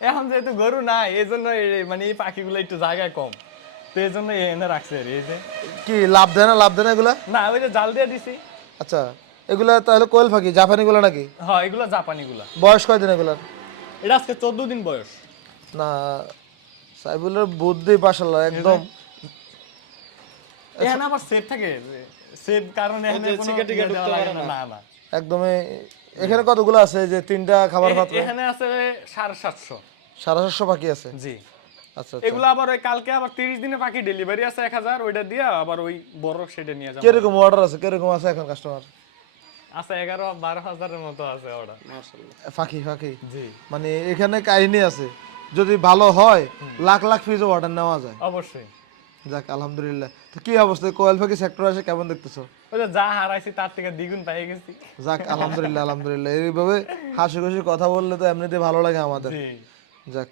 এখন যেহেতু গরু না এই জন্য মানে এই পাখিগুলো একটু জায়গায় কম। তো এই জন্য এনে রাখছে আর এই যে। কি লাভ দেয় না লাভ দেয় না এগুলা? না ওই যে জাল দিয়ে দিছি। আচ্ছা এগুলা তাহলে কোয়েল পাখি জাপানি গুলো নাকি? হ্যাঁ এগুলো জাপানি গুলো বয়স কয়দিন এগুলার? এটা আজকে চোদ্দ দিন বয়স। না সাইবুলের বুদ্ধি পাশাল্লাহ একদম। এখানে আবার সেফ থাকে? সেফ কারণে এখানে কোনো টিকা ইয়ে ঢুকতে লাগে পারে না। না। একদমই এখানে কতগুলো আছে যে তিনটা খাবার পাত্র? এখানে আছে সাড়ে সাতশো। সাড়ে সাতশো পাখি আছে? জি। আচ্ছা আচ্ছা। এগুলো আবার ওই কালকে আবার তিরিশ দিনে পাখি ডেলিভারি আছে এক হাজার ওইটা দিয়ে আবার ওই বড় সেটা নিয়ে যাব। কীরকম অর্ডার আছে? কীরকম আছে এখন কাস্টমার আছে এগারো বারো হাজারের মতো আছে মাশাআল্লাহ। পাখি পাখি জি। মানে এখানে কাহিনী আছে যদি ভালো হয় লাখ লাখ পিসও অর্ডার নেওয়া যায়। অবশ্যই। যাক আলহামদুলিল্লাহ। তো কি অবস্থা? কোয়েল পাখি সেক্টর আসে কেমন দেখতেছো? ওই যে হারাইছি তার থেকে দ্বিগুণ পেয়ে গেছি। যাক আলহামদুলিল্লাহ আলহামদুলিল্লাহ। এইভাবে হাসি খুশি কথা বললে তো এমনিতে ভালো লাগে আমাদের। জি। যাক